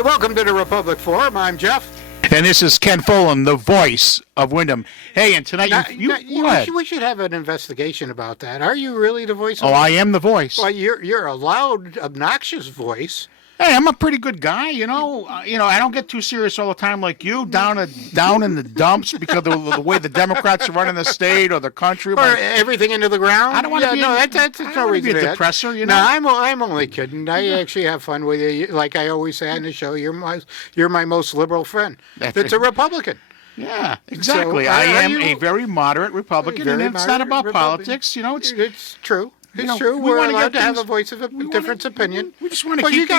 Hey, welcome to the Republic Forum. I'm Jeff. And this is Ken Folan, the voice of Wyndham. Hey, and tonight We should have an investigation about that. Are you really the voice? I am the voice. Well, you're a loud, obnoxious voice. Hey, I'm a pretty good guy, you know. I don't get too serious all the time like you down in the dumps because of the way the Democrats are running the state or the country. Or everything into the ground. I don't want to be. That's no reason to be a depressor, you know. No, I'm only kidding. I actually have fun with you. Like I always say on the show, you're my most liberal friend. That's a Republican. Yeah, exactly. So, I am a very moderate Republican, and it's not about politics. You know, it's true. It's We true. We're wanna allowed get to have things- a voice of a difference opinion. We just want to Well, keep.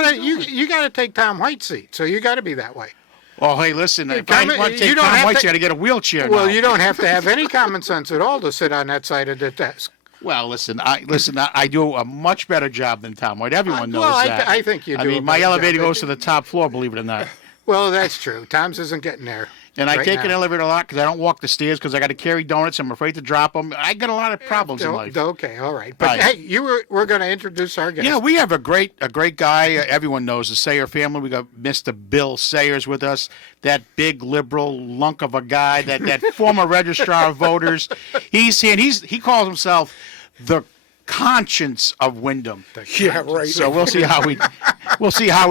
you gotta take Tom White's seat, so you got to be that way. Oh, hey, listen. If I want to take Tom White's, you got to get a wheelchair. Well, now. you don't have to have any common sense at all to sit on that side of the desk. Well, listen. I do a much better job than Tom White. Everyone knows that. I think you do. I mean, my elevator goes to the top floor. Believe it or not. Well, that's true. Tom's isn't getting there. And I take now. an elevator a lot because I don't walk the stairs because I got to carry donuts. I'm afraid to drop them. I got a lot of problems in life. Okay, all right. But hey, we're going to introduce our guest. Yeah, we have a great guy. Everyone knows the Sayer family. We got Mr. Bill Sayers with us. That big liberal lunk of a guy. That former registrar of voters. He's here. And he calls himself the conscience of Wyndham. Yeah, right. So we'll see how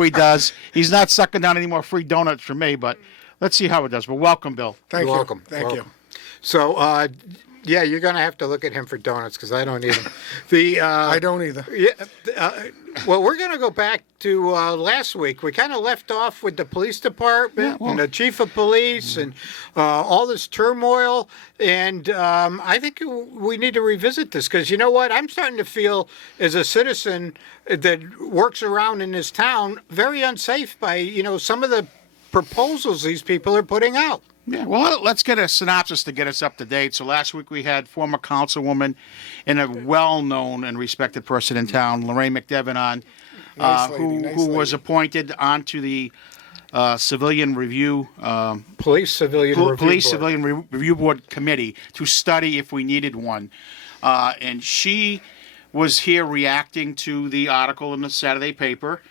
he does. He's not sucking down any more free donuts from me, but let's see how it does. But welcome, Bill. You're welcome. Thank you. So, yeah, you're going to have to look at him for donuts because I don't need them. I don't either. Yeah. Well, we're going to go back to last week. We kind of left off with the police department and the chief of police and all this turmoil. And I think we need to revisit this because you know what? I'm starting to feel as a citizen that works around in this town very unsafe by, some of the proposals these people are putting out. Yeah, well, let's get a synopsis to get us up to date. So last week we had former councilwoman and a well-known and respected person in town, Lorraine McDevitt, on, who was appointed onto the Civilian Review Police Civilian Review Board Committee to study if we needed one. And she was here reacting to the article in the Saturday paper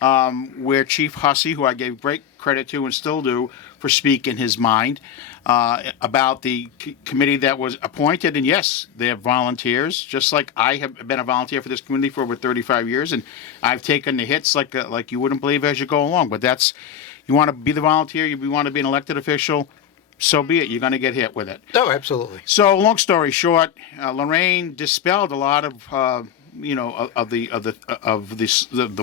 where Chief Hussey, who I gave great credit to and still do for speaking his mind, about the committee that was appointed. And yes, they have volunteers, just like I have been a volunteer for this community for over 35 years, and I've taken the hits like you wouldn't believe as you go along. But you want to be the volunteer, you want to be an elected official, so be it. You're going to get hit with it. Oh, absolutely. So, long story short, Lorraine dispelled a lot of the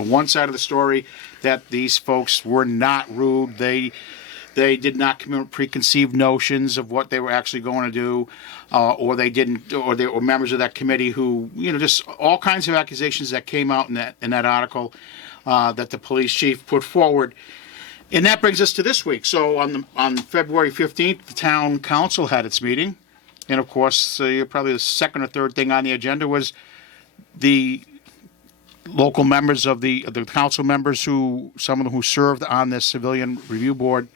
one side of the story that these folks were not rude. They did not commit preconceived notions of what they were actually going to do, or they were members of that committee who, just all kinds of accusations that came out in that article that the police chief put forward. And that brings us to this week. So on February 15th, the town council had its meeting, and of course, probably the second or third thing on the agenda was the local members of the council members some of them who served on this Civilian Review Board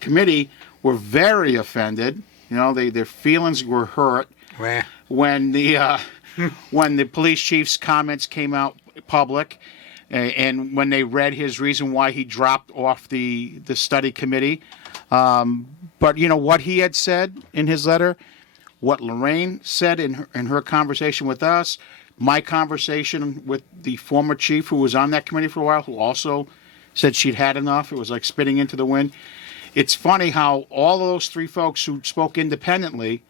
committee were very offended. Their feelings were hurt when the police chief's comments came out public, and when they read his reason why he dropped off the study committee. But what he had said in his letter, what Lorraine said in her conversation with us, my conversation with the former chief who was on that committee for a while, who also said she'd had enough. It was like spitting into the wind. It's funny how all of those three folks who spoke independently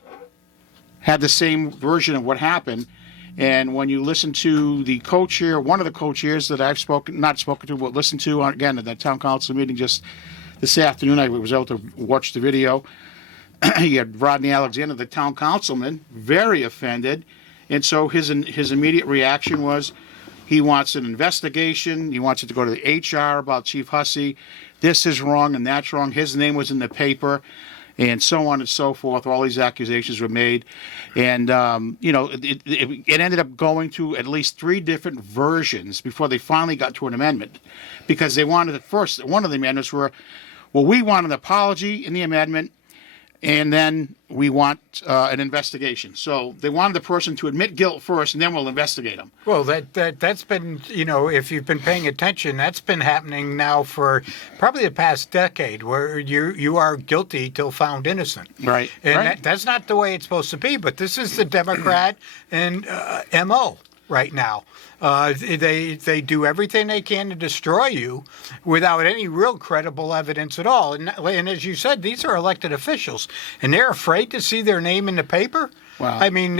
had the same version of what happened. And when you listen to the co-chair, one of the co-chairs that I've not spoken to, but listened to, again, at that town council meeting just this afternoon, I was able to watch the video. You had Rodney Alexander, the town councilman, very offended. And so his immediate reaction was he wants an investigation. He wants it to go to the HR about Chief Hussey. This is wrong and that's wrong. His name was in the paper, and so on and so forth. All these accusations were made. And, it ended up going to at least 3 different versions before they finally got to an amendment, because they wanted at first, one of the amendments were, well, we want an apology in the amendment, and then we want an investigation. So they wanted the person to admit guilt first, and then we'll investigate them. Well, that's been, if you've been paying attention, that's been happening now for probably the past decade, where you are guilty till found innocent. Right. And Right. that's not the way it's supposed to be. But this is the Democrat and MO right now. They do everything they can to destroy you without any real credible evidence at all. And as you said, these are elected officials, and they're afraid to see their name in the paper. Wow. I mean,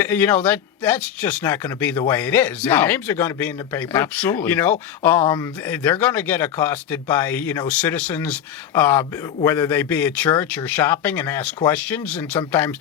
that's just not going to be be the way it is. Their No. names are going to be in the paper. Absolutely. They're going to get accosted by, citizens, whether they be at church or shopping, and ask questions, and sometimes,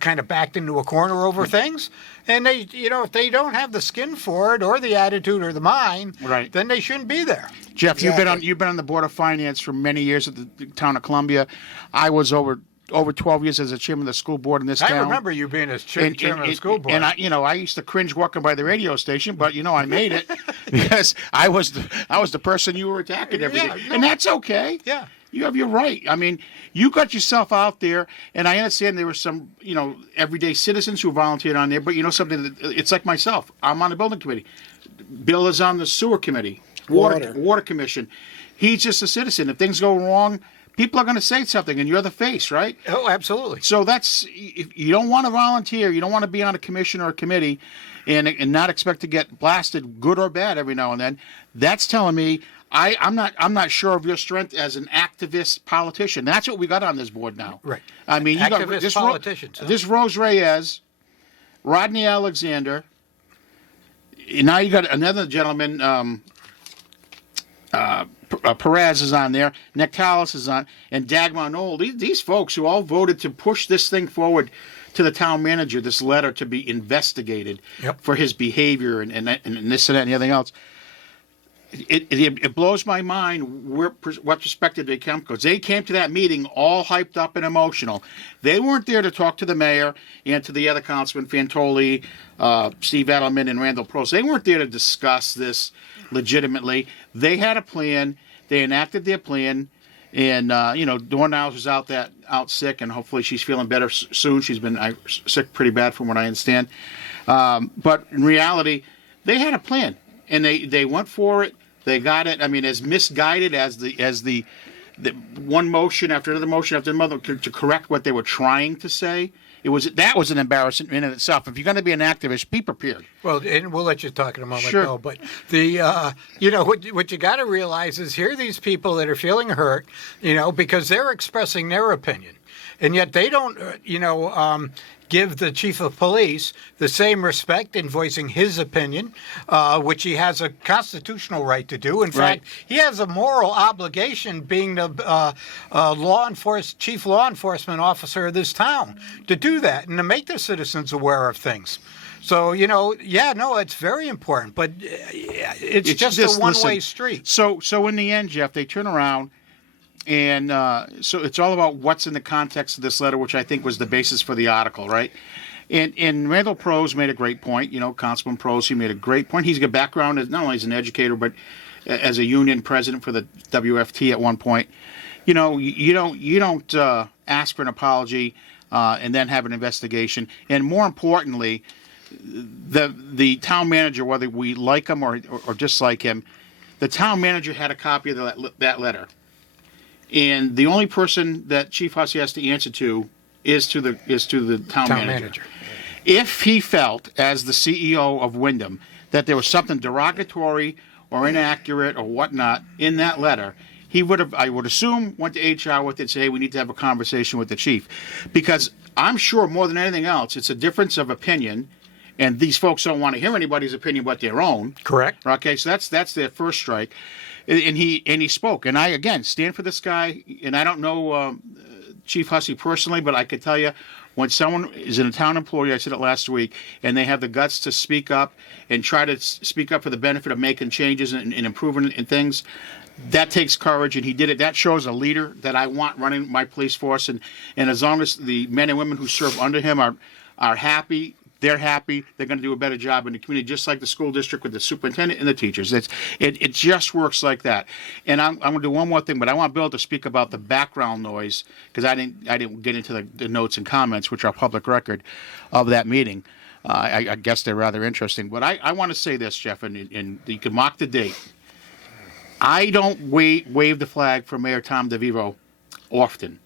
kind of backed into a corner over things. And they, if they don't have the skin for it or the attitude or the mind, Right. then they shouldn't be there. Jeff, you've been on the Board of Finance for many years at the town of Columbia. I was over 12 years as a chairman of the school board in this town. I remember you being a chairman of the school board. And I used to cringe walking by the radio station, but I made it because I was the person you were attacking every day, no. and that's okay. Yeah. You have your right. I mean, you got yourself out there, and I understand there were some, everyday citizens who volunteered on there, but something, it's like myself. I'm on the building committee. Bill is on the sewer committee, water commission. He's just a citizen. If things go wrong, people are going to say something, and you're the face, right? Oh, absolutely. So if you don't want to volunteer, you don't want to be on a commission or a committee, and not expect to get blasted, good or bad, every now and then. That's telling me I'm not sure of your strength as an activist politician. That's what we got on this board now. Right. I mean, you Activist got this politicians, huh? This Rose Reyes, Rodney Alexander. And now you got another gentleman. Perez is on there. Nectalis is on, and Dagmar Knoll. These folks who all voted to push this thing forward to the town manager, this letter to be investigated for his behavior and this and that and everything else. It blows my mind what perspective they come, because they came to that meeting all hyped up and emotional. They weren't there to talk to the mayor and to the other councilmen, Fantoli, Steve Edelman, and Randall Prost. They weren't there to discuss this legitimately. They had a plan. They enacted their plan. And, Dawn Niles was out sick, and hopefully she's feeling better soon. She's been sick pretty bad from what I understand. But in reality, they had a plan. And they went for it. They got it. I mean, as misguided as the one motion after another motion after another to correct what they were trying to say. That was an embarrassment in itself. If you're going to be an activist, be prepared. Well, and we'll let you talk in a moment, Sure. Bill. But what you got to realize is here are these people that are feeling hurt, because they're expressing their opinion, and yet they don't, give the chief of police the same respect in voicing his opinion, which he has a constitutional right to do. In fact, he has a moral obligation, being the chief law enforcement officer of this town, to do that and to make the citizens aware of things. So, it's very important, but it's just a one-way street. So in the end, Jeff, they turn around. And so it's all about what's in the context of this letter, which I think was the basis for the article, right? And Randall Prose made a great point. Councilman Prose, he made a great point. He's got a background as not only as an educator, but as a union president for the WFT at one point. You don't ask for an apology and then have an investigation. And more importantly, the town manager, whether we like him or dislike him, the town manager had a copy of that letter. And the only person that Chief Hussey has to answer to is to the town manager. If he felt, as the CEO of Wyndham, that there was something derogatory or inaccurate or whatnot in that letter, he would have, I would assume, went to HR with it and said, hey, we need to have a conversation with the chief. Because I'm sure more than anything else, it's a difference of opinion, and these folks don't want to hear anybody's opinion but their own. Correct. Okay, so that's their first strike. And he spoke, and I again stand for this guy. And I don't know Chief Hussey personally, but I could tell you, when someone is a town employee, I said it last week, and they have the guts to speak up and try to speak up for the benefit of making changes and improving in things, that takes courage, and he did it. That shows a leader that I want running my police force, and as long as the men and women who serve under him are happy, they're happy. They're going to do a better job in the community, just like the school district with the superintendent and the teachers. It just works like that. And I'm going to do one more thing, but I want Bill to speak about the background noise because I didn't get into the notes and comments, which are public record of that meeting. I guess they're rather interesting. But I want to say this, Jeff, and you can mark the date. I don't wave the flag for Mayor Tom DeVivo often,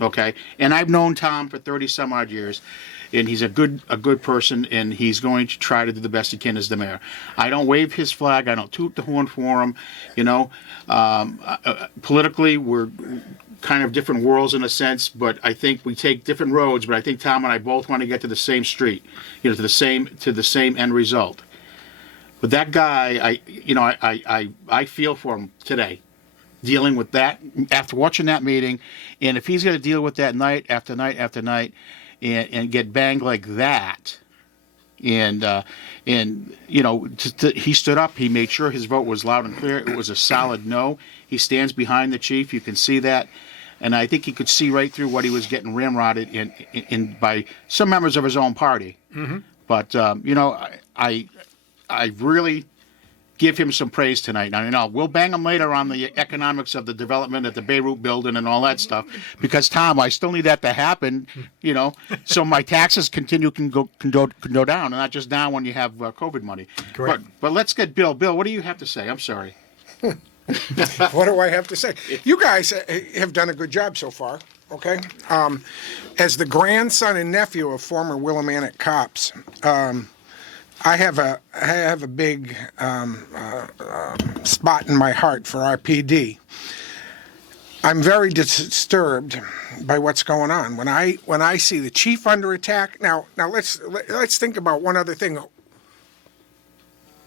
okay? And I've known Tom for 30 some odd years, and he's a good person, and he's going to try to do the best he can as the mayor. I don't wave his flag. I don't toot the horn for him. Politically, we're kind of different worlds in a sense, but I think we take different roads. But I think Tom and I both want to get to the same street, to the same end result. But that guy, I feel for him today, dealing with that after watching that meeting, and if he's going to deal with that night after night after night, and get banged like that, he stood up. He made sure his vote was loud and clear. It was a solid no. He stands behind the chief. You can see that. And I think he could see right through what he was getting ramrodded in by some members of his own party. Mm-hmm. But, I really give him some praise tonight. Now, we'll bang him later on the economics of the development at the Beirut building and all that stuff. Because, Tom, I still need that to happen, so my taxes can go down, and not just down when you have COVID money. Correct. But let's get Bill. Bill, what do you have to say? I'm sorry. What do I have to say? You guys have done a good job so far, okay? As the grandson and nephew of former Willimantic cops, I have a big spot in my heart for our PD. I'm very disturbed by what's going on. When I see the chief under attack, now let's think about one other thing.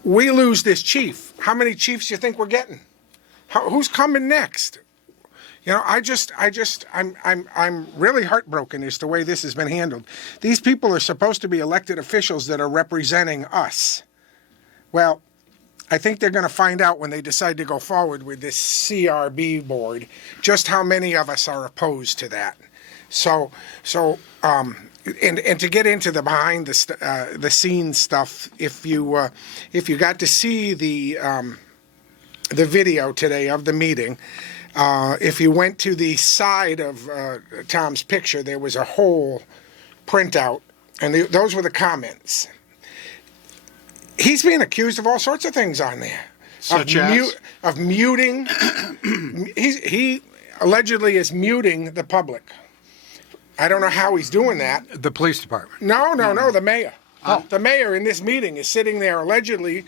We lose this chief. How many chiefs do you think we're getting? Who's coming next? I'm really heartbroken as to the way this has been handled. These people are supposed to be elected officials that are representing us. Well, I think they're going to find out when they decide to go forward with this CRB board just how many of us are opposed to that. And to get into the behind the scenes stuff, if you got to see the video today of the meeting. If you went to the side of Tom's picture, there was a whole printout, and those were the comments. He's being accused of all sorts of things on there. Such as? Of muting. He allegedly is muting the public. I don't know how he's doing that. The police department. No, the mayor. Oh. The mayor in this meeting is sitting there allegedly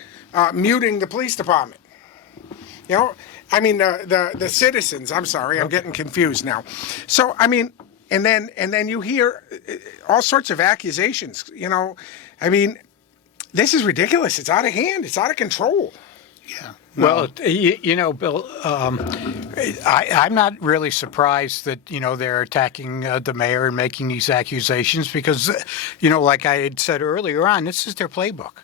muting the police department. The citizens. I'm sorry, I'm getting confused now. So, and then you hear all sorts of accusations. This is ridiculous. It's out of hand. It's out of control. Yeah. Well, Bill, I'm not really surprised that, they're attacking the mayor and making these accusations because, like I had said earlier on, this is their playbook.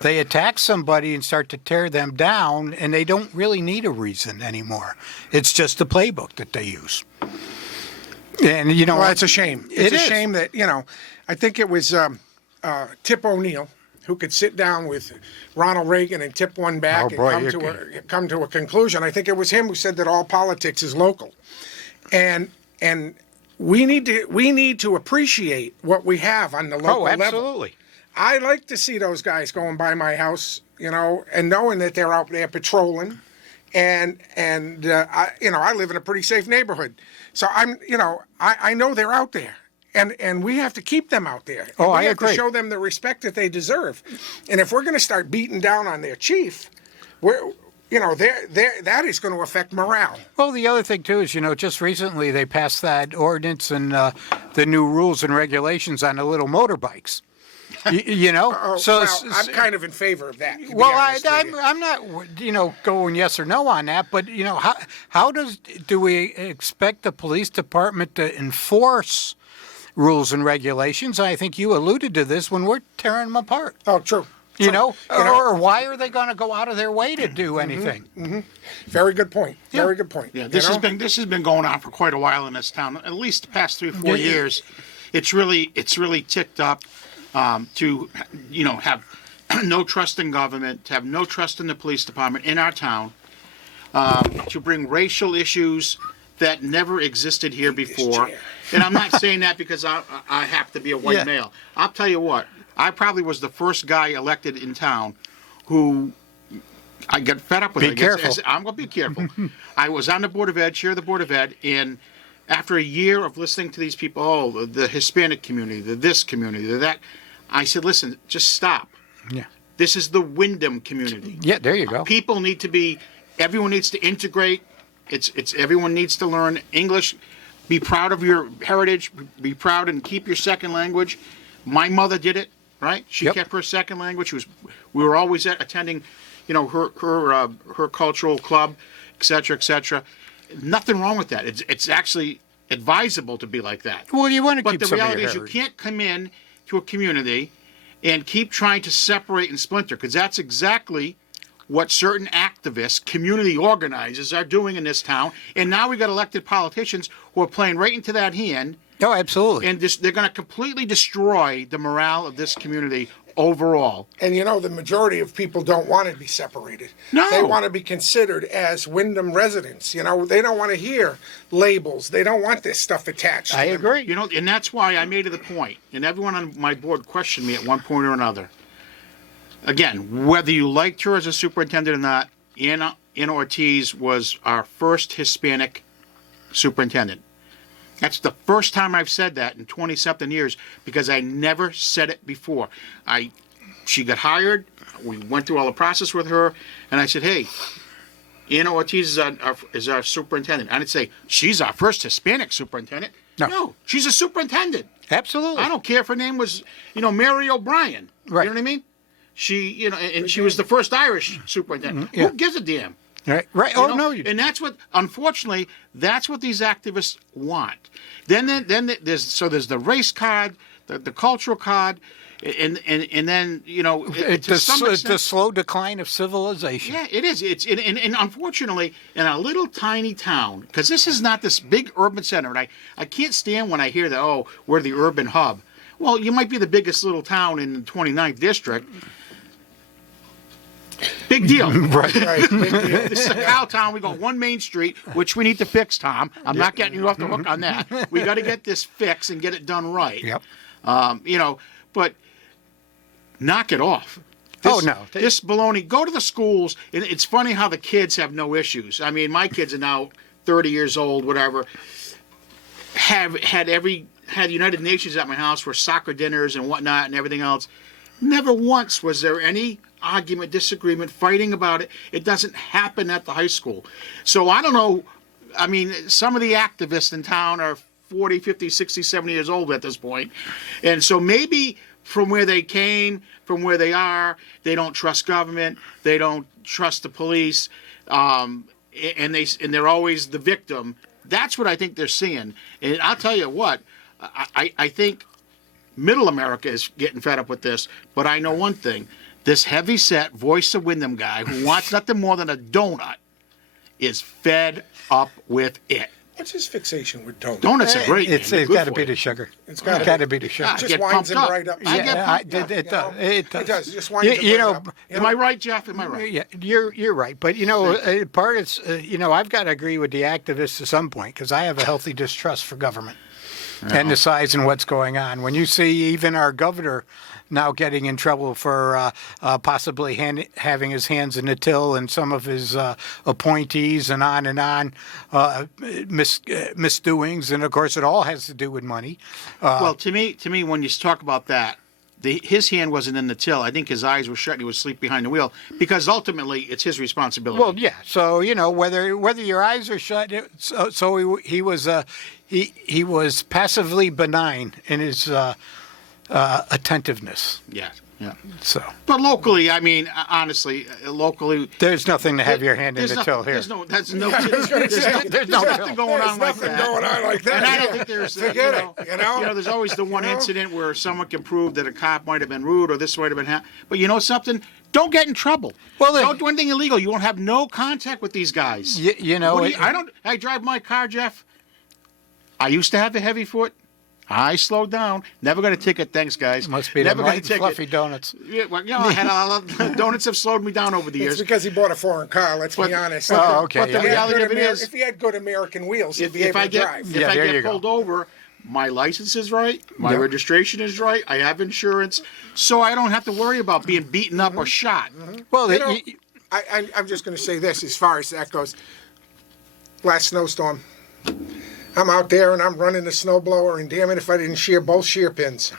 They attack somebody and start to tear them down, and they don't really need a reason anymore. It's just the playbook that they use. And, well, it's a shame. It's a shame that, I think it was Tip O'Neill who could sit down with Ronald Reagan and tip one back and come to a conclusion. I think it was him who said that all politics is local. And we need to appreciate what we have on the local level. Oh, absolutely. I like to see those guys going by my house, and knowing that they're out there patrolling, and I live in a pretty safe neighborhood, so I know they're out there, and we have to keep them out there. Oh, I agree. We have to show them the respect that they deserve, and if we're going to start beating down on their chief, that is going to affect morale. Well, the other thing, too, is, just recently they passed that ordinance and the new rules and regulations on the little motorbikes. I'm kind of in favor of that. Well, I'm not, going yes or no on that, but how do we expect the police department to enforce rules and regulations? I think you alluded to this when we're tearing them apart. Oh, true. Or why are they going to go out of their way to do anything? Mm-hmm. Very good point. Yeah. Very good point. Yeah, this has been going on for quite a while in this town. At least the past 3 or 4 years, it's really ticked up. to, have no trust in government, to have no trust in the police department in our town, to bring racial issues that never existed here before. And I'm not saying that because I have to be a white male. I'll tell you what, I probably was the first guy elected in town who I got fed up with. Be careful. I'm going to be careful. I was on the Board of Ed, chair of the Board of Ed, and after a year of listening to these people, the Hispanic community, this community, that, I said, listen, just stop. Yeah. This is the Wyndham community. Yeah, there you go. People need to be, everyone needs to integrate. It's everyone needs to learn English. Be proud of your heritage. Be proud and keep your second language. My mother did it, right? She kept her second language. We were always attending, her cultural club, et cetera, et cetera. Nothing wrong with that. It's actually advisable to be like that. Well, you want to But keep the some of reality your is you heritage. can't come in to a community and keep trying to separate and splinter, because that's exactly what certain activists, community organizers are doing in this town. And now we got elected politicians who are playing right into that hand, Oh, absolutely. and they're going to completely destroy the morale of this community overall. And the majority of people don't want to be separated. No. They want to be considered as Wyndham residents. They don't want to hear labels. They don't want this stuff attached to I them. agree. And that's why I made it a point, and everyone on my board questioned me at one point or another. Again, whether you liked her as a superintendent or not, Anna Ortiz was our first Hispanic superintendent. That's the first time I've said that in 20-something years, because I never said it before. She got hired. We went through all the process with her, and I said, hey, Anna Ortiz is our superintendent. I didn't say, she's our first Hispanic superintendent. No, she's a superintendent. Absolutely. I don't care if her name was, Mary O'Brien. Right. You know what I mean? She, and she was the first Irish superintendent. Yeah. Who gives a damn? Right. Right. You Oh, know? no. You And that's what, unfortunately, that's what these activists want. Then there's the race card, the cultural card, and then It's to some the extent, slow decline of civilization. yeah, it is. And unfortunately, in a little tiny town, because this is not this big urban center, and I can't stand when I hear that, oh, we're the urban hub. Well, you might be the biggest little town in the 29th district. Big deal. Right. Big deal. This is a cow town. We got one main street, which we need to fix, Tom. I'm not getting you off the hook on that. We got to get this fixed and get it done right. Yep. But knock it off. Oh, no. This baloney. Go to the schools. And it's funny how the kids have no issues. I mean, my kids are now 30 years old, whatever. Had United Nations at my house for soccer dinners and whatnot and everything else. Never once was there any argument, disagreement, fighting about it. It doesn't happen at the high school. So I don't know. I mean, some of the activists in town are 40, 50, 60, 70 years old at this point. And so maybe from where they came, from where they are, they don't trust government. They don't trust the police. And they're always the victim. That's what I think they're seeing. And I'll tell you what, I think Middle America is getting fed up with this, but I know one thing. This heavy-set voice of Wyndham guy who wants nothing more than a donut is fed up with it. What's his fixation with donuts? Donuts are great. It's man. They're got good to for be you. the sugar. It's gotta got be. to be the sugar. I Just get winds pumped him up. right up. I get pumped up. It does. It does. It does. Just winds him You right know, up. Am I right, Jeff? Am I right? Yeah, you're right. But part is I've got to agree with the activists to some point, because I have a healthy distrust for government and the size and what's going on. When you see even our governor now getting in trouble for possibly having his hands in the till, and some of his appointees and on misdoings, and of course it all has to do with money. Well, to me, when you talk about that, his hand wasn't in the till. I think his eyes were shut and he was asleep behind the wheel, because ultimately it's his responsibility. Well, yeah. So whether your eyes are shut, he was passively benign in his attentiveness. Yeah. Yeah. So But locally, I mean, honestly, locally, there's nothing to have your hand in there's the nothing, till here. there's nothing There's no nothing going on like Nothing that. going on like that. And I don't yeah. think there's, Forget it. there's always the one You know? incident where someone can prove that a cop might have been rude or this might have been but you know something? Don't get in trouble. Well, don't do anything illegal. You won't have no contact with these guys. You know, I drive my car, Jeff. I used to have a heavy foot. I slowed down. Never got a ticket. Thanks, guys. Must be the Never got a light and ticket. fluffy donuts. Yeah, well, I had a lot of donuts have slowed me down over the It's years. because he bought a foreign car. Let's But- be honest. Oh, okay, But the yeah. reality of it is, if he had good American wheels, he'd be if able I to get drive. if Yeah, I there you get go. pulled over, my license is right, my Yeah. registration is right, I have insurance, so I don't have to worry about being beaten up or shot. Well, You know, I'm just going to say this as far as that goes. Last snowstorm, I'm out there and I'm running the snowblower, and damn it if I didn't shear both shear pins.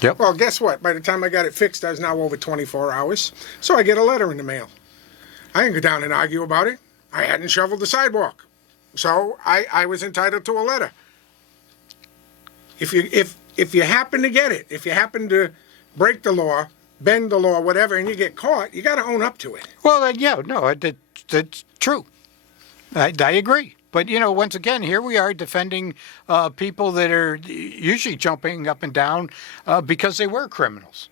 yep. Well, guess what? By the time I got it fixed, I was now over 24 hours. So I get a letter in the mail. I didn't go down and argue about it. I hadn't shoveled the sidewalk. So I was entitled to a letter. If you happen to get it, if you happen to break the law, bend the law, whatever, and you get caught, you got to own up to it. Well, yeah, no, that's true. I agree. But, once again, here we are defending people that are usually jumping up and down because they were criminals.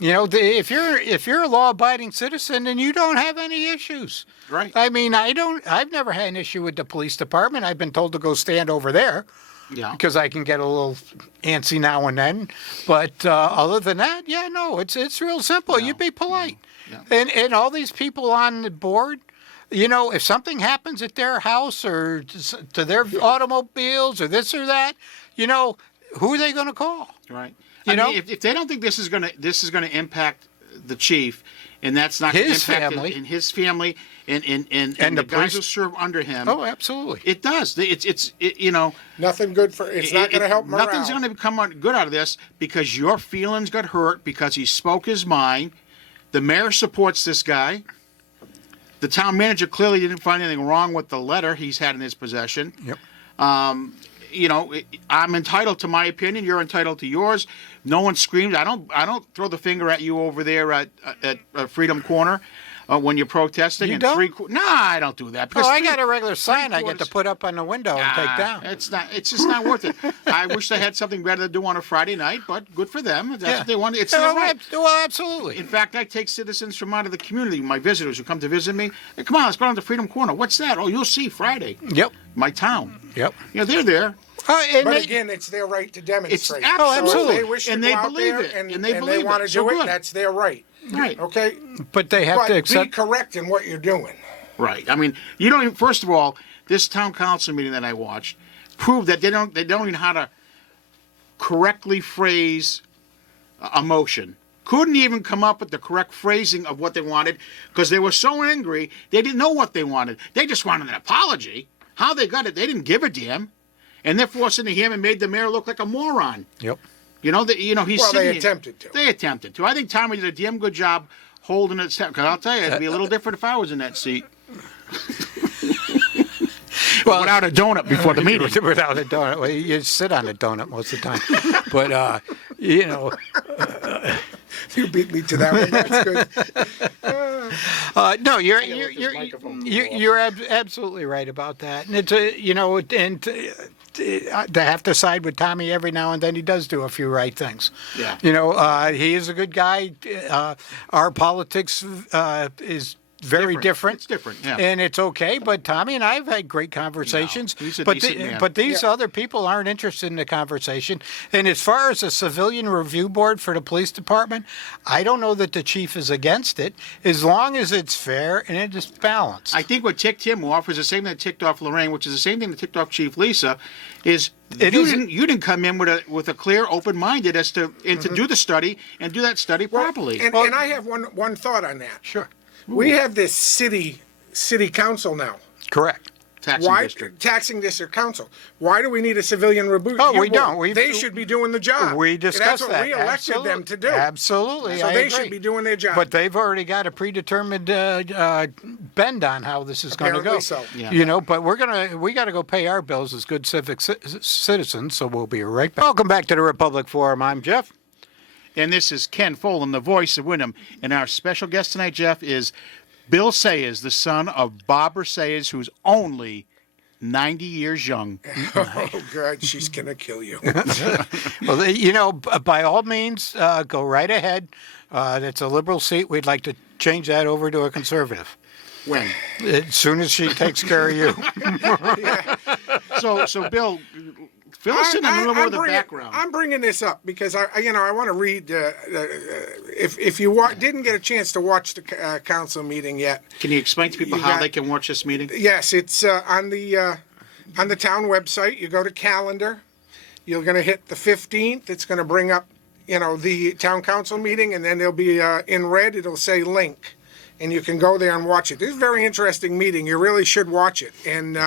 If you're a law-abiding citizen, then you don't have any issues. Right. I mean, I've never had an issue with the police department. I've been told to go stand over there. Yeah. Because I can get a little antsy now and then, but other than that, yeah, no, it's real simple. You be polite, and all these people on the board, if something happens at their house or to their automobiles or this or that, who are they going to call? Right. You know? If they don't think this is gonna impact the chief, and that's not gonna His impact family. and his family and the the guys police- who serve under him. Oh, absolutely. It does. It's Nothing good for. It's not going to help morale. Nothing's going to come good out of this because your feelings got hurt because he spoke his mind. The mayor supports this guy. The town manager clearly didn't find anything wrong with the letter he's had in his possession. Yep. I'm entitled to my opinion. You're entitled to yours. No one screams. I don't throw the finger at you over there at Freedom Corner when you're protesting. You and don't? No, I don't do that. Oh, I three- got a regular sign I get to quarters- put up on the window and take down. It's just not worth it. I wish they had something better to do on a Friday night, but good for them. If that's what they want. It's their right. Well, absolutely. In fact, I take citizens from out of the community, my visitors who come to visit me. Hey, come on, let's go down to Freedom Corner. What's that? Oh, you'll see Friday. Yep. My town. Yep. They're there. And But they- again, it's their right to demonstrate. It's Oh, absolutely. So if they wish to And go they out believe there it. and And they they believe want it. to So do it, good. that's their right. Right. Okay. but they have But to be accept. correct in what you're doing. Right. I mean, you don't even. First of all, this town council meeting that I watched proved that they don't even know how to correctly phrase a motion. Couldn't even come up with the correct phrasing of what they wanted because they were so angry they didn't know what they wanted. They just wanted an apology. How they got it, they didn't give a damn, and they're forcing him and made the mayor look like a moron. Yep. He's Well, sitting they here- attempted to. They attempted to. I think Tommy did a damn good job holding it. Because I'll tell you, it'd be a little different if I was in that seat. Well, Without a donut before the meeting. Without a donut. Well, you sit on a donut most of the time. But, You beat me to that one. That's good. no, with this microphone you're absolutely right about that. And it's to have to side with Tommy every now and then. He does do a few right things. Yeah. He is a good guy. Our politics is very different. It's different, yeah. And it's okay. But Tommy and I have had great conversations. No, he's a but decent man. but these Yeah. other people aren't interested in the conversation. And as far as a civilian review board for the police department, I don't know that the chief is against it, as long as it's fair and it is balanced. I think what ticked him off was the same thing that ticked off Lorraine, which is the same thing that ticked off Chief Lisa, is you didn't come in with a clear, open-minded as to and to do the study and do that study properly. And I have one thought on that. Sure. We have this city council now. Correct. Taxing Why district. taxing district council? Why do we need a civilian reboot? Oh, we don't. They should be doing the job. We discussed That's what that. we elected them to do. Absolutely. So I they agree. should be doing their job. But they've already got a predetermined bend on how this is going to go. Apparently so. Yeah. But we got to go pay our bills as good civic citizens. So we'll be right back. Welcome back to the Republic Forum. I'm Jeff. And this is Ken Folan, the voice of Wyndham. And our special guest tonight, Jeff, is Bill Sayers, the son of Barbara Sayers, who's only 90 years young. Oh, God, she's going to kill you. Well, by all means, go right ahead. It's a liberal seat. We'd like to change that over to a conservative When? as soon as she takes care of you. So Bill, fill us in on a little more of the background. I'm bringing this up because I want to read. If you didn't get a chance to watch the council meeting yet, Can you explain to people how they can watch this meeting? yes, it's on the town website. You go to calendar. You're going to hit the 15th. It's going to bring up the town council meeting, and then there'll be in red. It'll say link. And you can go there and watch it. This is a very interesting meeting. You really should watch it. And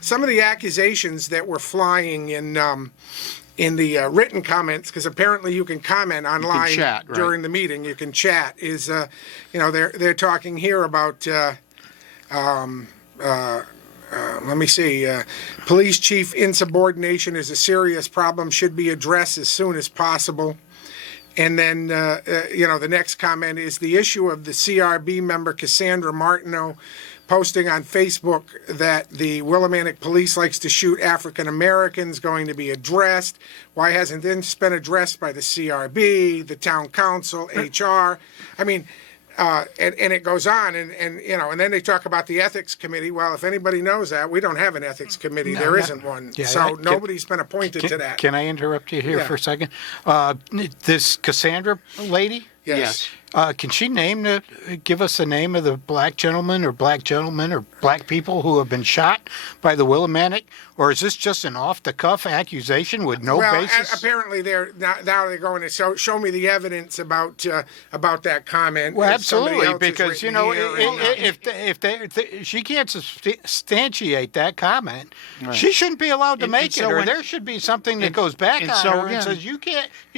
some of the accusations that were flying in the written comments, because apparently you can comment online chat, right? during the meeting. You can chat. They're talking here about. Let me see. Police chief insubordination is a serious problem. Should be addressed as soon as possible. And then, the next comment is the issue of the CRB member Cassandra Martineau posting on Facebook that the Willimantic Police likes to shoot African Americans going to be addressed. Why hasn't this been addressed by the CRB, the town council, HR? I mean, and it goes on, and then they talk about the ethics committee. Well, if anybody knows that, we don't have an ethics committee. There isn't one. Yeah, So nobody's been appointed to that. Can I interrupt you here Yeah. for a second? This Cassandra lady? Yes. Can she give us the name of the black gentleman or black people who have been shot by the Willimantic? Or is this just an off-the-cuff accusation with no Well, basis? apparently now they're going to show me the evidence about that comment. Well, if somebody absolutely, else has because written here if she can't substantiate that comment, she shouldn't be allowed to And- make and so it, or when- there should be something that goes back and on so her and again- says you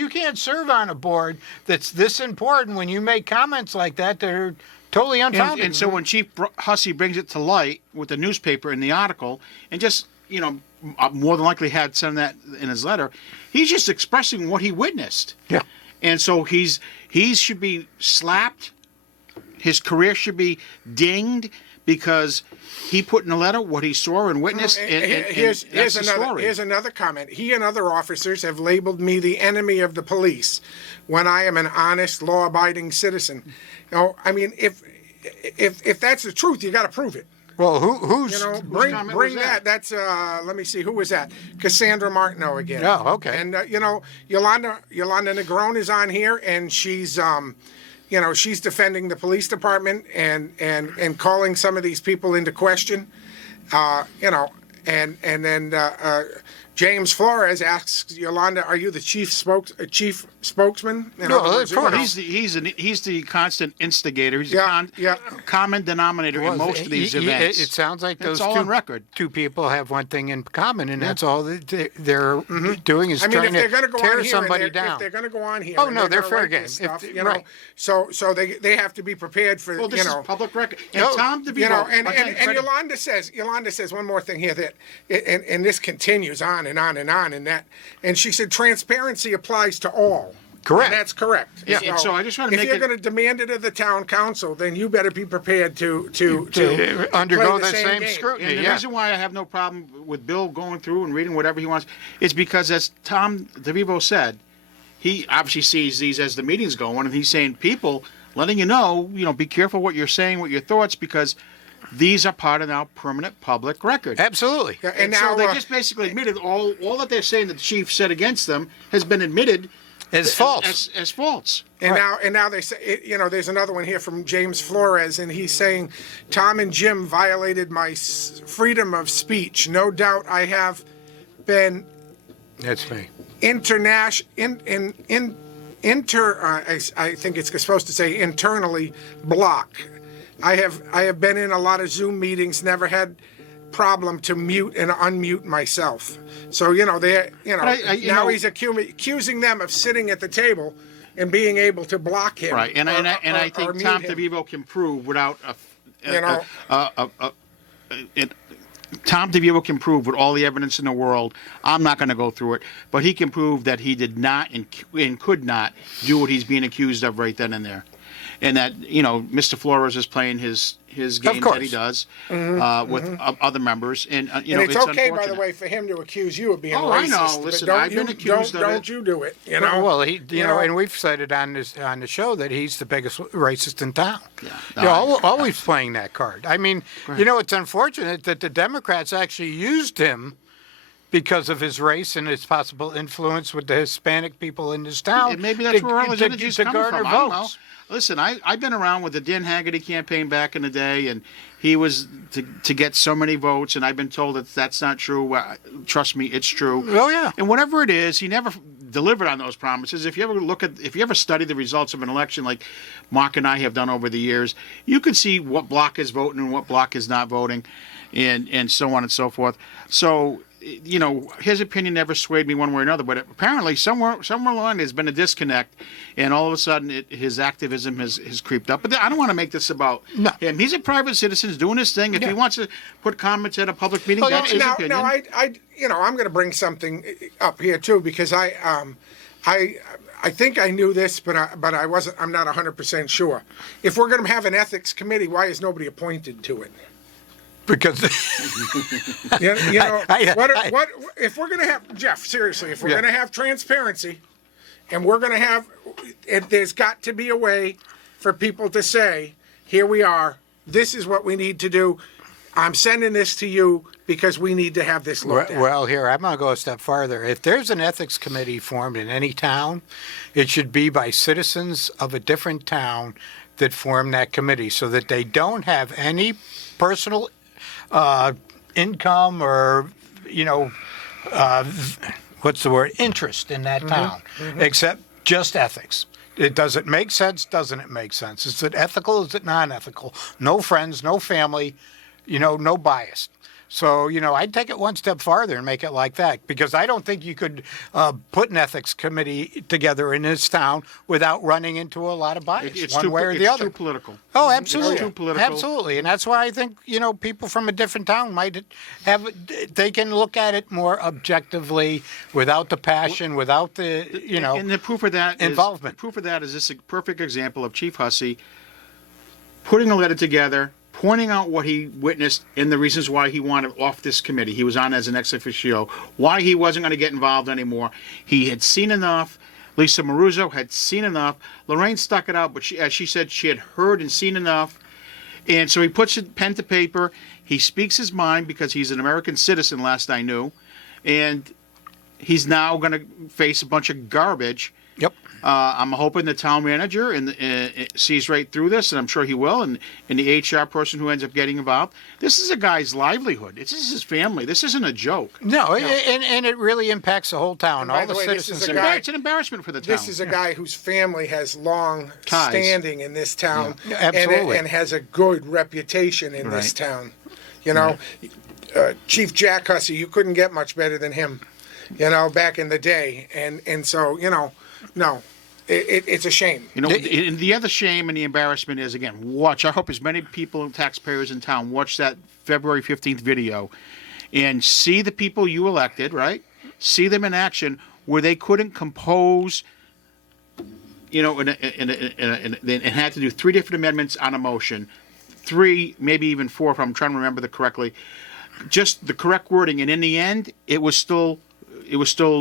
can't serve on a board that's this important when you make comments like that that are totally unfounded. And so when Chief Hussey brings it to light with the newspaper in the article, and just more than likely had some of that in his letter, he's just expressing what he witnessed. Yeah. And so he should be slapped. His career should be dinged because he put in a letter what he saw and witnessed. And Here's that's the another story. here's another comment. He and other officers have labeled me the enemy of the police when I am an honest, law-abiding citizen. I mean, if that's the truth, you got to prove it. Well, who's Bring comment was that? that. That's let me see, who was that? Cassandra Martineau again. Oh, okay. And Yolanda Negron is on here, and she's she's defending the police department and calling some of these people into question. And then James Flores asks Yolanda, "Are you the chief spokesman?" In No, other words, of course. He's the constant instigator. He's Yeah, the common denominator in most of these events. It sounds like those It's all on record. two people have one thing in common, and that's all that they're doing is I mean, trying if they're going to to go tear on here, somebody if down. they're going to go on here, Oh, and no, they're gonna fair write this game. stuff, Right. So they have to be prepared for Well, this is public record. And No, Tom DeVito, and again, credit- Yolanda says one more thing here that and this continues on and on and on and she said transparency applies to all. Correct. And that's correct. Yeah, and so I just wanna if make you're it- going to demand it of the town council, then you better be prepared to undergo play the that same game. scrutiny. And the Yeah. reason why I have no problem with Bill going through and reading whatever he wants is because, as Tom DeVivo said, he obviously sees these as the meeting's going, and he's saying, people, letting you know, be careful what you're saying, what your thoughts, because these are part of now permanent public record. Absolutely. Yeah, And now so they just basically admitted all that they're saying that the chief said against them has been admitted It's false. as false. And now they say, there's another one here from James Flores, and he's saying, Tom and Jim violated my freedom of speech. No doubt I have been That's me. I think it's supposed to say internally blocked. I have been in a lot of Zoom meetings, never had problem to mute and unmute myself. So now he's accusing them of sitting at the table and being able to block him. Right, and I think or mute Tom him. DeVivo can prove without Tom DeVivo can prove with all the evidence in the world. I'm not going to go through it, but he can prove that he did not and could not do what he's being accused of right then and there, and that Mr. Flores is playing his game that he does with other members, and And it's okay, by the unfortunate. way, for him to accuse you of being Oh, racist. I know. but Listen, don't I've been accused of it. Don't you do it? Well, and know. we've said it on the show that he's the biggest racist in town. Yeah. Always playing that card. I mean, it's unfortunate that the Democrats actually used him because of his race and his possible influence with the Hispanic people in this town. And maybe that's where all his energy's coming garner from. I don't know. votes. Listen, I've been around with the Dan Haggerty campaign back in the day, and he was to get so many votes, and I've been told that that's not true. Trust me, it's true. Oh, yeah. And whatever it is, he never delivered on those promises. If you ever study the results of an election like Mark and I have done over the years, you can see what block is voting and what block is not voting, and so on and so forth. So, you know, his opinion never swayed me one way or another, but apparently somewhere along there's been a disconnect, and all of a sudden his activism has creeped up. But I don't want to make this about him. He's a private citizen, he's doing his thing. If he wants to put comments at a public meeting, that's his opinion. No, I'm going to bring something up here too, because I think I knew this, but I wasn't. I'm not 100% sure. If we're going to have an ethics committee, why is nobody appointed to it? Because you know, what if we're going to have, Jeff, seriously, if we're going to have transparency, and we're going to have, there's got to be a way for people to say, here we are, this is what we need to do. I'm sending this to you because we need to have this looked at. Well, here, I'm going to go a step farther. If there's an ethics committee formed in any town, it should be by citizens of a different town that form that committee, so that they don't have any personal income or, you know, what's the word, interest in that town, except just ethics. Does it make sense? Doesn't it make sense? Is it ethical? Is it non-ethical? No friends, no family, you know, no bias. So, you know, I'd take it one step farther and make it like that, because I don't think you could put an ethics committee together in this town without running into a lot of bias, one way or the other. It's too political. Oh, absolutely. It's too political. Absolutely. And that's why I think, you know, people from a different town might have, they can look at it more objectively, without the passion, without the, you know, and the proof of that involvement. The proof of that is this perfect example of Chief Hussey putting a letter together, pointing out what he witnessed and the reasons why he wanted off this committee. He was on as an ex officio, why he wasn't going to get involved anymore. He had seen enough. Lisa Maruzzo had seen enough. Lorraine stuck it out, but as she said, she had heard and seen enough. And so he puts pen to paper. He speaks his mind because he's an American citizen, last I knew. And he's now going to face a bunch of garbage. Yep. I'm hoping the town manager sees right through this, and I'm sure he will, and the HR person who ends up getting involved. This is a guy's livelihood. This is his family. This isn't a joke. No. And it really impacts the whole town, all the way, citizens. It's an embarrassment for the town. This is a guy whose family has long standing in this town, Absolutely. and has a good reputation in this town. You know, Chief Jack Hussey, you couldn't get much better than him, you know, back in the day. And so, you know, no. It's a shame. You know, and the other shame and the embarrassment is, again, watch. I hope as many people and taxpayers in town watch that February 15th video and see the people you elected, right? See them in action where they couldn't compose, you know, and had to do 3 different amendments on a motion. 3, maybe even 4, if I'm trying to remember correctly. Just the correct wording. And in the end, it was still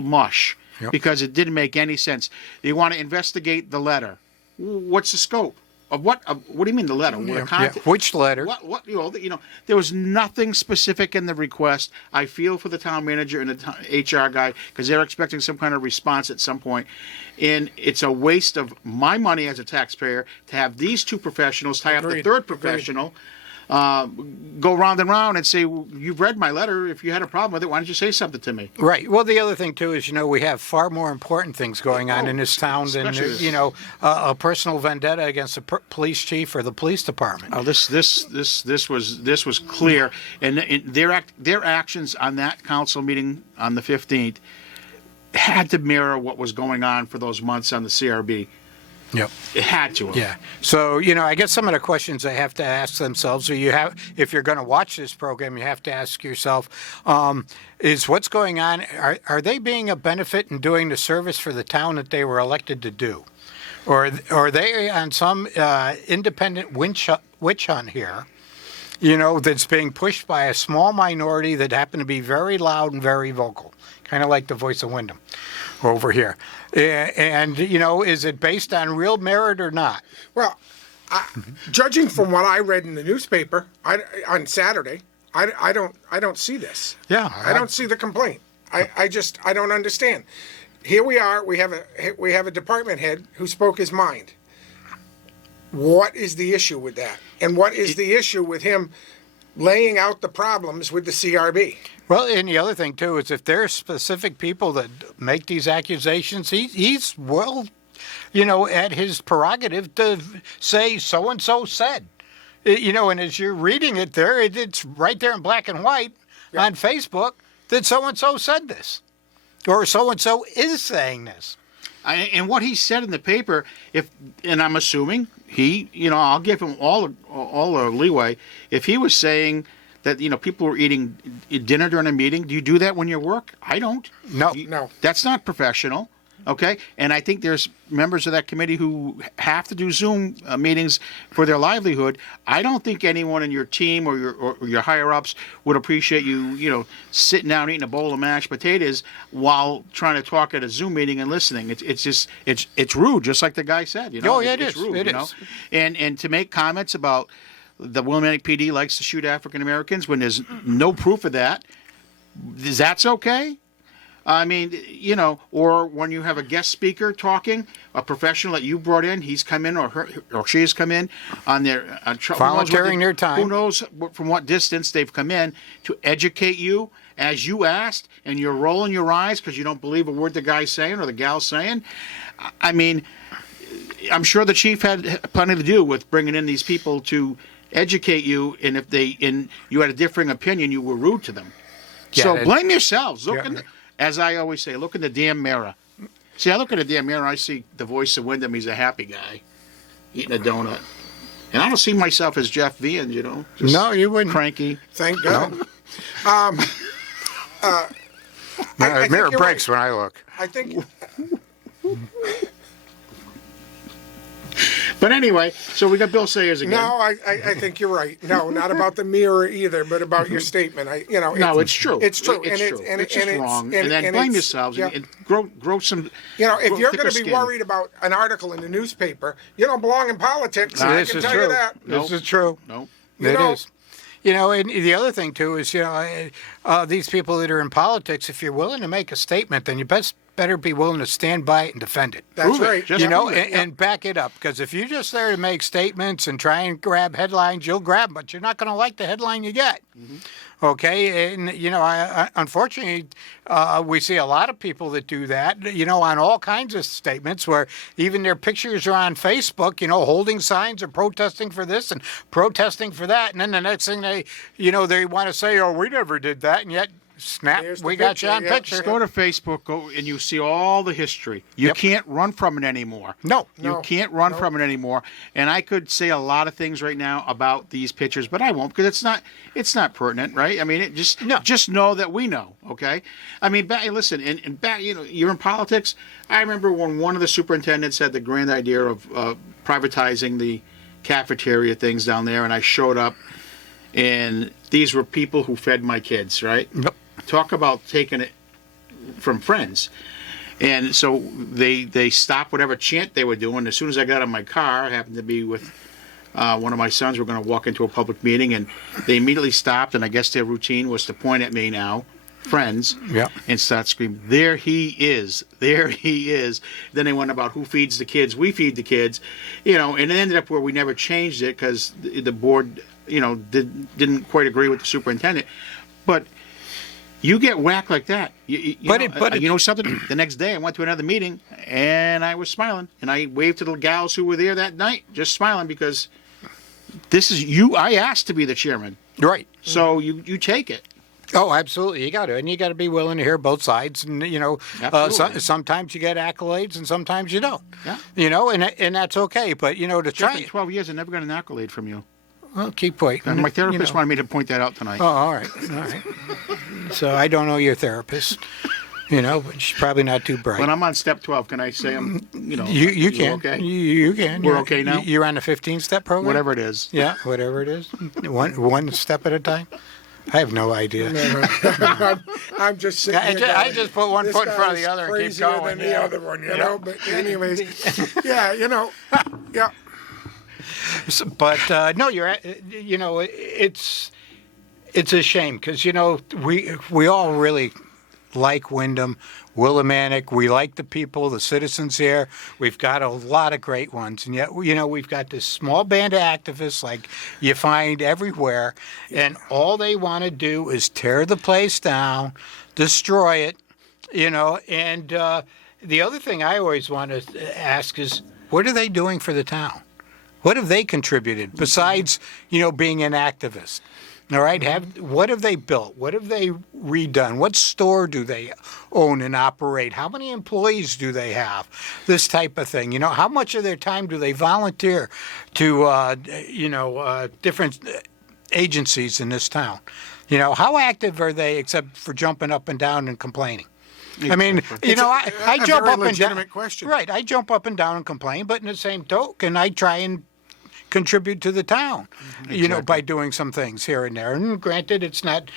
mush. Yep. Because it didn't make any sense. They want to investigate the letter. What's the scope of what? What do you mean the letter? Which letter? What? You know, there was nothing specific in the request. I feel for the town manager and the HR guy because they're expecting some kind of response at some point, and it's a waste of my money as a taxpayer to have these 2 professionals tie up the third professional. Go round and round and say, you've read my letter. If you had a problem with it, why don't you say something to me? Right. Well, the other thing, too, is, you know, we have far more important things going on in this town than, you know, a personal vendetta against the police chief or the police department. Oh, this was clear. And their actions on that council meeting on the 15th had to mirror what was going on for those months on the CRB. Yep. It had to have. Yeah. So, you know, I guess some of the questions they have to ask themselves, or if you're going to watch this program, you have to ask yourself, is what's going on, are they being a benefit in doing the service for the town that they were elected to do? Or are they on some independent witch hunt here, you know, that's being pushed by a small minority that happen to be very loud and very vocal, kind of like the voice of Wyndham over here. And, you know, is it based on real merit or not? Well, judging from what I read in the newspaper on Saturday, I don't see this. Yeah. I don't see the complaint. I don't understand. Here we are. We have a department head who spoke his mind. What is the issue with that? And what is the issue with him laying out the problems with the CRB? Well, and the other thing too is if there are specific people that make these accusations, he's well, at his prerogative to say so and so said. And as you're reading it there, it's right there in black and white on Facebook that so and so said this, or so and so is saying this. And what he said in the paper, and I'm assuming I'll give him all the leeway. If he was saying that people were eating dinner during a meeting, do you do that when you work? I don't. No. That's not professional. Okay, and I think there's members of that committee who have to do Zoom meetings for their livelihood. I don't think anyone in your team or your higher ups would appreciate you, sitting down eating a bowl of mashed potatoes while trying to talk at a Zoom meeting and listening. It's just it's rude, just like the guy said. Oh, yeah, it's is. rude. It is. And to make comments about the Willimantic PD likes to shoot African Americans when there's no proof of that, that's okay. I mean, or when you have a guest speaker talking, a professional that you brought in, he's come in or she has come in on their volunteering their time. Who knows from what distance they've come in to educate you as you asked, and you're rolling your eyes because you don't believe a word the guy's saying or the gal's saying. I mean, I'm sure the chief had plenty to do with bringing in these people to educate you, and if you had a differing opinion, you were rude to them. Yeah, so blame yourselves. As I always say, look in the damn mirror. See, I look in the damn mirror, I see the voice of Wyndham. He's a happy guy, eating a donut. And I don't see myself as Jeff Vians, just no, you wouldn't. Cranky. Thank God. The mirror breaks when I look. I think. But anyway, so we got Bill Sayers again. No, I think you're right. No, not about the mirror either, but about your statement. No, it's true. It's true. It's true. It's just wrong. And then blame yourselves and grow some. If you're going to be worried about an article in the newspaper, you don't belong in politics. I can tell you that. This is true. No, it is. And the other thing too is, these people that are in politics, if you're willing to make a statement, then you better be willing to stand by it and defend it. That's right. And back it up. Because if you're just there to make statements and try and grab headlines, you'll grab them, but you're not going to like the headline you get. Mm-hmm. Okay, and unfortunately, we see a lot of people that do that. On all kinds of statements where even their pictures are on Facebook. Holding signs or protesting for this and protesting for that, and then the next thing they want to say, "Oh, we never did that," and yet. Snap, we got you on picture. Just go to Facebook, and you see all the history. You can't run from it anymore. No. You can't run from it anymore. And I could say a lot of things right now about these pictures, but I won't because it's not pertinent, right? I mean, just know that we know, okay? I mean, listen, and back, you're in politics. I remember when one of the superintendents had the grand idea of privatizing the cafeteria things down there, and I showed up, and these were people who fed my kids, right? Yep. Talk about taking it from friends. And so they stopped whatever chant they were doing. As soon as I got in my car, I happened to be with one of my sons. We're going to walk into a public meeting, and they immediately stopped, and I guess their routine was to point at me now, friends, and start screaming, "There he is! There he is!" Then they went about who feeds the kids. We feed the kids. And it ended up where we never changed it because the board, didn't quite agree with the superintendent. But you get whacked like that. You know something? The next day I went to another meeting and I was smiling and I waved to the gals who were there that night, just smiling because this is you. I asked to be the chairman, right? So you take it. Oh, absolutely. You got to, and you got to be willing to hear both sides. And sometimes you get accolades, and sometimes you don't. Yeah. And that's okay. But to try. In 12 years, I never got an accolade from you. Well, keep waiting. And my therapist wanted me to point that out tonight. Oh, all right. So I don't know your therapist, but she's probably not too bright. When I'm on step 12, can I say I'm, You can. Okay? You can. We're okay now? You're on the 15-step program? Whatever it is. Yeah, whatever it is. One step at a time? I have no idea. I'm just sitting here I just put one foot in front of the other and keep going. Than the other one, But anyways, yeah. But no, you're. It's a shame because we all really like Wyndham, Willimantic. We like the people, the citizens here. We've got a lot of great ones. And yet, you know, we've got this small band of activists like you find everywhere. And all they want to do is tear the place down, destroy it, you know. And the other thing I always want to ask is, what are they doing for the town? What have they contributed besides, you know, being an activist? All right. What have they built? What have they redone? What store do they own and operate? How many employees do they have? This type of thing. You know, how much of their time do they volunteer to, different agencies in this town? You know, how active are they except for jumping up and down and complaining? I mean, you know, I jump very up and down. legitimate question. Right. I jump up and down and complain, but in the same token, I try and contribute to the town, you know, by doing some things here and there. And granted, it's not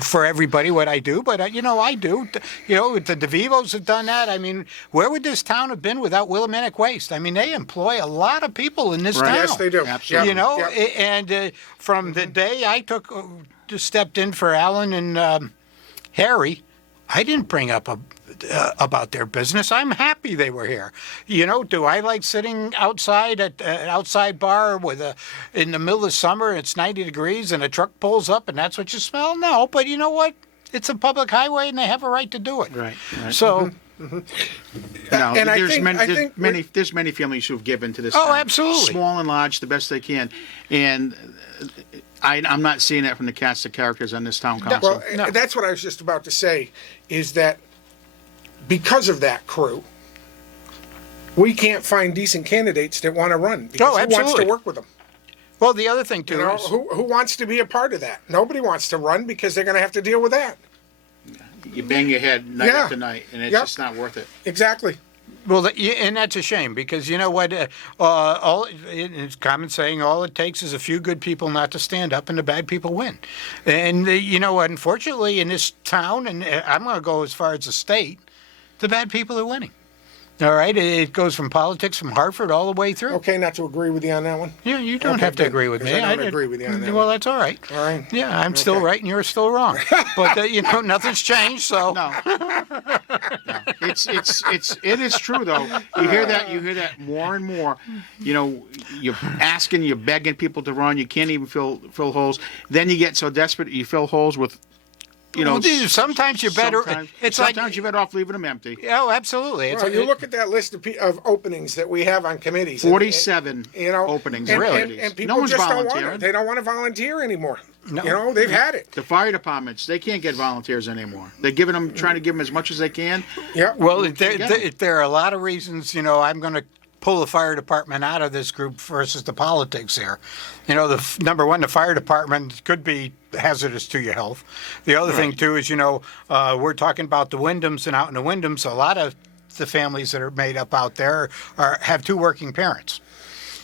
for everybody what I do, but, you know, I do. You know, the DeVivos have done that. I mean, where would this town have been without Willimantic Waste? I mean, they employ a lot of people in this town. Yes, they do. Absolutely. You know, Yep. and from the day I just stepped in for Alan and Harry, I didn't bring up about their business. I'm happy they were here. You know, do I like sitting outside at an outside bar in the middle of summer, it's 90 degrees and a truck pulls up and that's what you smell? No, but you know what? It's a public highway and they have a right to do it. Right. So, No, And I there's think- many, I there's think many, there's many families who've given to this. Oh, town, absolutely. small and large, the best they can, and I'm not seeing that from the cast of characters on this town council. Well, No. that's what I was just about to say, is that because of that crew, we can't find decent candidates that want to run. Because who wants absolutely. to work with them? well, the other thing too You know, is, who wants to be a part of that? Nobody wants to run because they're going to have to deal with that. You bang your head night Yeah. after night, and it's Yep. just not worth it. Exactly. well, and that's a shame because you know what? It's common saying all it takes is a few good people not to stand up, and the bad people win. And you know, unfortunately, in this town, and I'm going to go as far as the state, the bad people are winning. All right, it goes from politics from Hartford all the way through. Okay, not to agree with you on that one. Yeah, you don't Okay, have to good, agree with 'cause me. I don't agree with you on that Well, one. that's all right. All right. Yeah, I'm still Okay. right and you're still wrong. But you know, nothing's changed. So No. It is true though. You hear that more and more. You know, you're asking, you're begging people to run. You can't even fill holes. Then you get so desperate you fill holes with, you know. Well, sometimes you're better. Sometimes like you're better off leaving them empty. oh, absolutely. It's Well, you look at that list of openings that we have on committees. 47 you know, openings. and, really. and people No one's just don't want volunteering. it. They don't want to volunteer anymore. No. You know, they've had it. The fire departments, they can't get volunteers anymore. They're trying to give them as much as they can. Yeah. Well, get 'em. there are a lot of reasons. You know, I'm going to pull the fire department out of this group versus the politics here. You know, number one, the fire department could be hazardous to your health. The other thing too is, you know, we're talking about the Wyndhams, and out in the Wyndhams, a lot of the families that are made up out there have two working parents.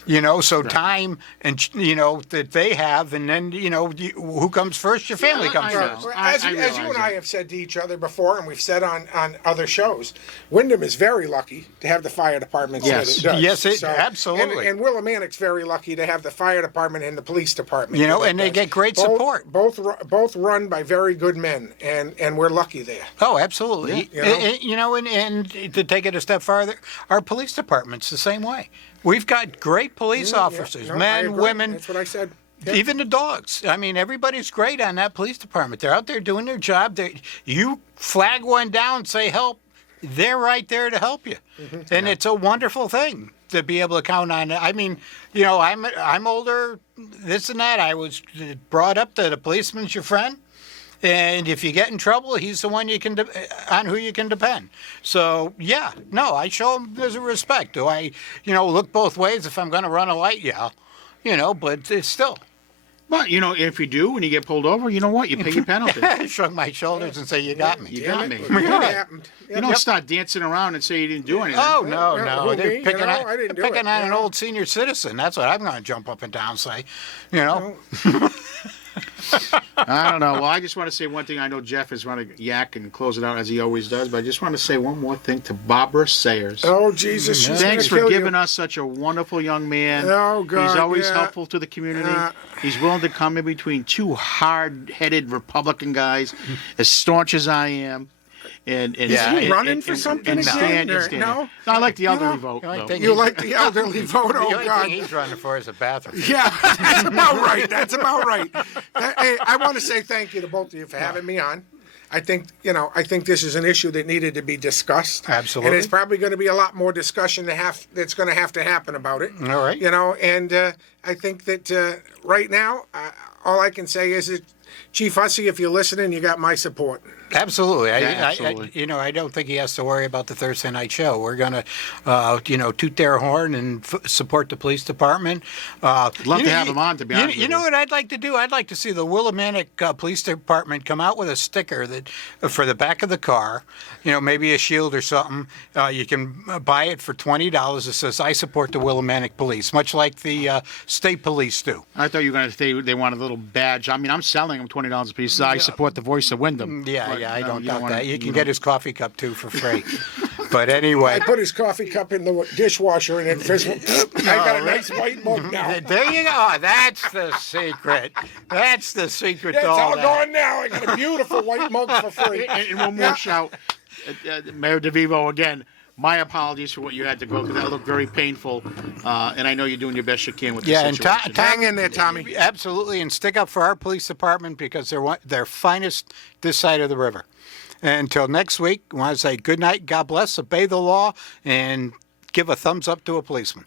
You know, so time and you know that they have, and then you know who comes first? Your family Yeah, comes I know. first. Well, I as you realize and that. I have said to each other before, and we've said on other shows, Wyndham is very lucky to have the fire department Yes. that it does. Yes, absolutely. And Willimantic's very lucky to have the fire department and the police department. You know, that it and they does. get great support. Both run by very good men, and we're lucky there. Oh, absolutely. Yeah. You know, and to take it a step farther, our police department's the same way. We've got great police officers, No, I men, agree. women, That's what I said. Yeah. even the dogs. I mean, everybody's great on that police department. They're out there doing their job. You flag one down, say help, they're right there to help you. And it's a wonderful thing to be able to count on. I mean, you know, I'm older, this and that. I was brought up that a policeman's your friend. And if you get in trouble, he's the one on who you can depend. So yeah, no, I show him there's a respect. Do I, you know, look both ways if I'm going to run a light? Yeah, you know, but it's still. But you know, if you do and you get pulled over, you know what? You pay your penalty. I shrug my shoulders and say, "You got me." You Damn got it. me. It happened. You don't start dancing around and say you didn't do anything. Oh no, Yeah, no, who, they're me? You picking know, on, I didn't do picking it, on you an know? old senior citizen. That's what I'm going to jump up and down and say. You know, I don't know. Well, I just want to say one thing. I know Jeff is going to yak and close it out as he always does, but I just want to say one more thing to Barbara Sayers. Oh Jesus! She's Thanks gonna for kill giving you. us such a wonderful young man. Oh, God, He's always yeah. helpful to the community. He's willing to come in between two hard-headed Republican guys, as staunch as I am. and Yeah, Is he running for something and again, stand, or and stand. no? I like the elderly know, vote. the only though. thing You like the elderly vote? The Oh only God! thing he's running for is a bathroom. Yeah, that's about right. That's about right. Hey, I want to say thank you to both of you for having me on. I think this is an issue that needed to be discussed. Absolutely. And it's probably going to be a lot more discussion that's going to have to happen about it. All right. And I think that right now, all I can say is that Chief Hussey, if you're listening, you got my support. Absolutely. absolutely. I don't think he has to worry about the Thursday night show. We're going to, toot their horn and support the police department. I'd love to have him on, to be honest You with know you. what I'd like to do? I'd like to see the Willimantic Police Department come out with a sticker that for the back of the car, maybe a shield or something. You can buy it for $20. It says, "I support the Willimantic Police," much like the state police do. I thought you were going to say they want a little badge. I mean, I'm selling them $20 a piece. I support the voice of Wyndham. Yeah, I don't doubt wanna- that. You can get his coffee cup too for free. But anyway. I put his coffee cup in the dishwasher and it fizzled. I got a nice white mug now. There you go. Oh, that's the secret. That's the secret It's to all all that. gone now. I got a beautiful white mug for free. And one more shout, Mayor DeVivo again. My apologies for what you had to go through. That looked very painful, and I know you're doing your best you can with the Yeah, and situation. Hang in there, Tommy. Absolutely, and stick up for our police department because they're finest this side of the river. And until next week, I want to say good night, God bless, obey the law, and give a thumbs up to a policeman.